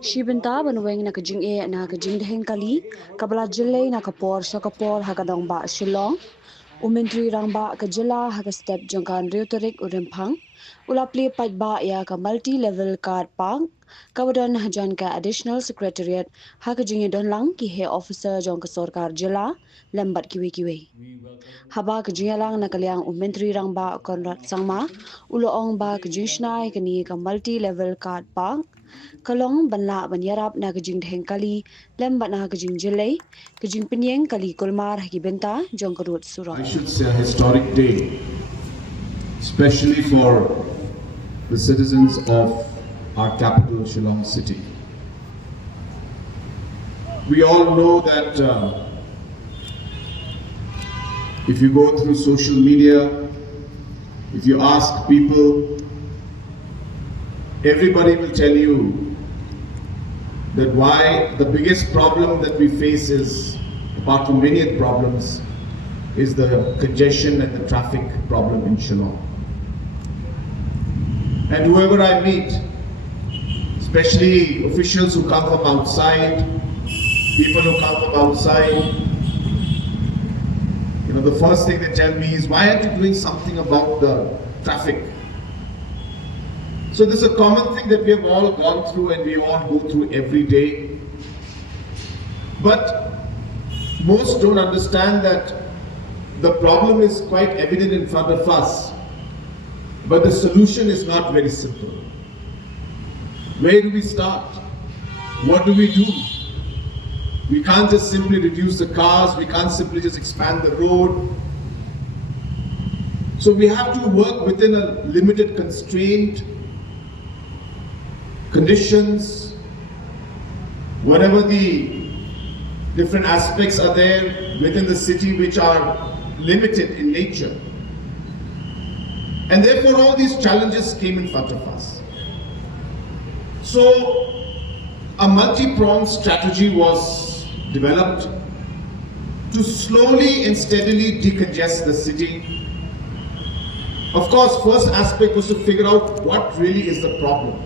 Shibenta ban Weng na Jingdheng na Jingdheng kali kabla jilay na kapor sa kapor hagadong ba Shillong umentri rangba ka jila haga step jangkan rhetoric urimpang ulapli ba ya ka multi-level card pang kawadan hajan ka additional secretariat haga Jingdheng lang ki he officer jong ka sarkar jila lembat kiwi haba ka jingalang na kalyang umentri rangba konrat sangma uloong ba ka jingshnai kani ka multi-level card pang kalong banla banyarap na Jingdheng kali lembat na Jilay Penyeng kali kulmar benta jong kerut surau. I should say a historic day, especially for the citizens of our capital, Shillong city. We all know that if you go through social media, if you ask people, everybody will tell you that why the biggest problem that we face is, apart from many other problems, is the congestion and the traffic problem in Shillong. And whoever I meet, especially officials who come from outside, people who come from outside, the first thing they tell me is, why aren't you doing something about the traffic? So this is a common thing that we have all gone through and we all go through every day. But most don't understand that the problem is quite evident in front of us, but the solution is not very simple. Where do we start? What do we do? We can't just simply reduce the cars, we can't simply just expand the road. So we have to work within a limited constraint, conditions, whatever the different aspects are there within the city which are limited in nature. And therefore all these challenges came in front of us. So a multi-pronged strategy was developed to slowly and steadily decongest the city. Of course, first aspect was to figure out what really is the problem.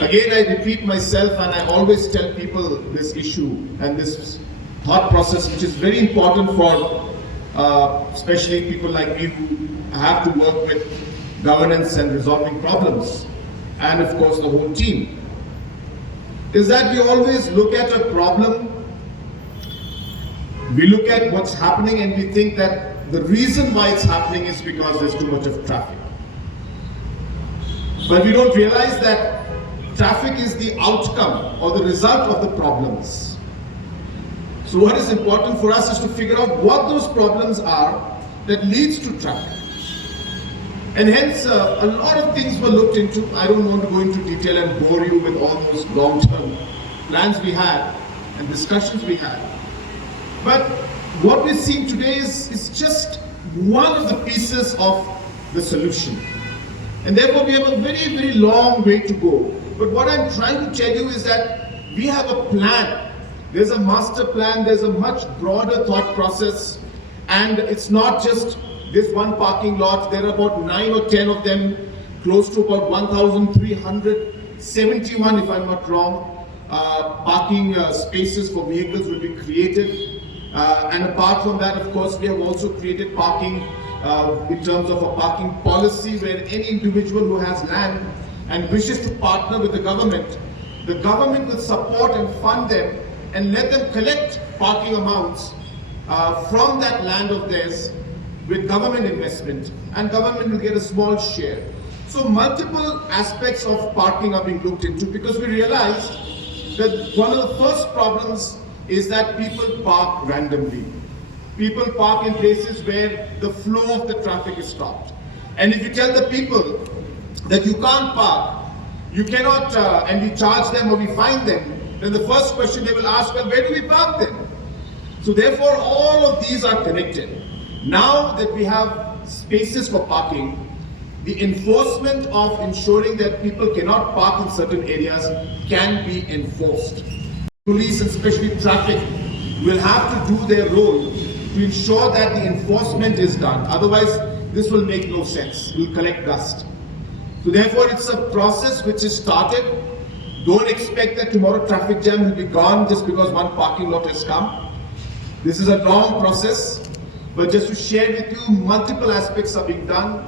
Again, I repeat myself and I always tell people this issue and this thought process, which is very important for especially people like me who have to work with governance and resolving problems, and of course the whole team, is that we always look at a problem, we look at what's happening and we think that the reason why it's happening is because there's too much of traffic. But we don't realize that traffic is the outcome or the result of the problems. So what is important for us is to figure out what those problems are that leads to traffic. And hence a lot of things were looked into. I don't want to go into detail and bore you with all those long-term plans we had and discussions we had. But what we're seeing today is just one of the pieces of the solution. And therefore we have a very, very long way to go. But what I'm trying to tell you is that we have a plan. There's a master plan, there's a much broader thought process, and it's not just this one parking lot. There are about 9 or 10 of them, close to about 1,371, if I'm not wrong, parking spaces for vehicles will be created. And apart from that, of course, we have also created parking in terms of a parking policy where any individual who has land and wishes to partner with the government will support and fund them and let them collect parking amounts from that land of theirs with government investment, and government will get a small share. So multiple aspects of parking are being looked into, because we realized that one of the first problems is that people park randomly. People park in places where the flow of the traffic is stopped. And if you tell the people that you can't park, you cannot, and we charge them or we fine them, then the first question they will ask, well, where do we park then? So therefore, all of these are connected. Now that we have spaces for parking, the enforcement of ensuring that people cannot park in certain areas can be enforced. Police, and especially traffic, will have to do their role to ensure that the enforcement is done. Otherwise, this will make no sense. We'll collect dust. So therefore, it's a process which is started, Don't expect that tomorrow traffic jam will be gone just because one parking lot has come. This is a long process, but just to share with you, multiple aspects are being done.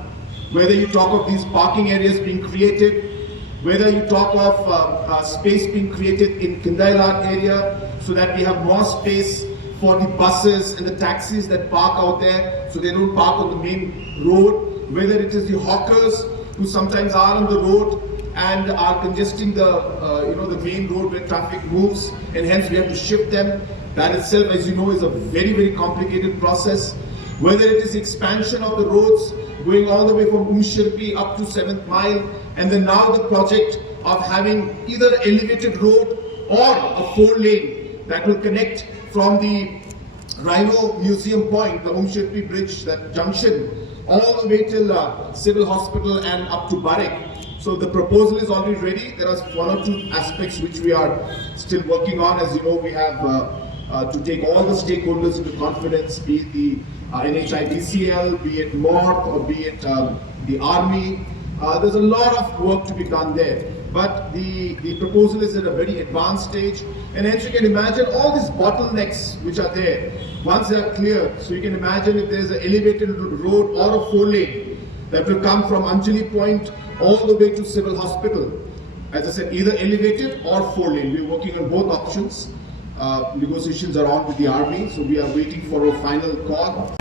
Whether you talk of these parking areas being created, whether you talk of space being created in Kindailar area so that we have more space for the buses and the taxis that park out there so they don't park on the main road, whether it is the hawkers who sometimes are on the road and are congesting the main road where traffic moves, and hence we have to shift them. That itself, as you know, is a very, very complicated process. Whether it is expansion of the roads going all the way from Umshirpi up to 7th Mile, and then now the project of having either elevated road or a 4-lane that will connect from the Rhino Museum Point, the Umshirpi Bridge, that junction, all the way till Civil Hospital and up to Barek. So the proposal is already ready. There are one or two aspects which we are still working on. As you know, we have to take all the stakeholders into confidence, be it the NHIDCL, be it MORT, or be it the Army. There's a lot of work to be done there. But the proposal is at a very advanced stage. And hence you can imagine all these bottlenecks which are there, once they are clear. So you can imagine if there's an elevated road or a 4-lane that will come from Anjali Point all the way to Civil Hospital. As I said, either elevated or 4-lane. We're working on both options. Negotiations are on with the Army, so we are waiting for a final call.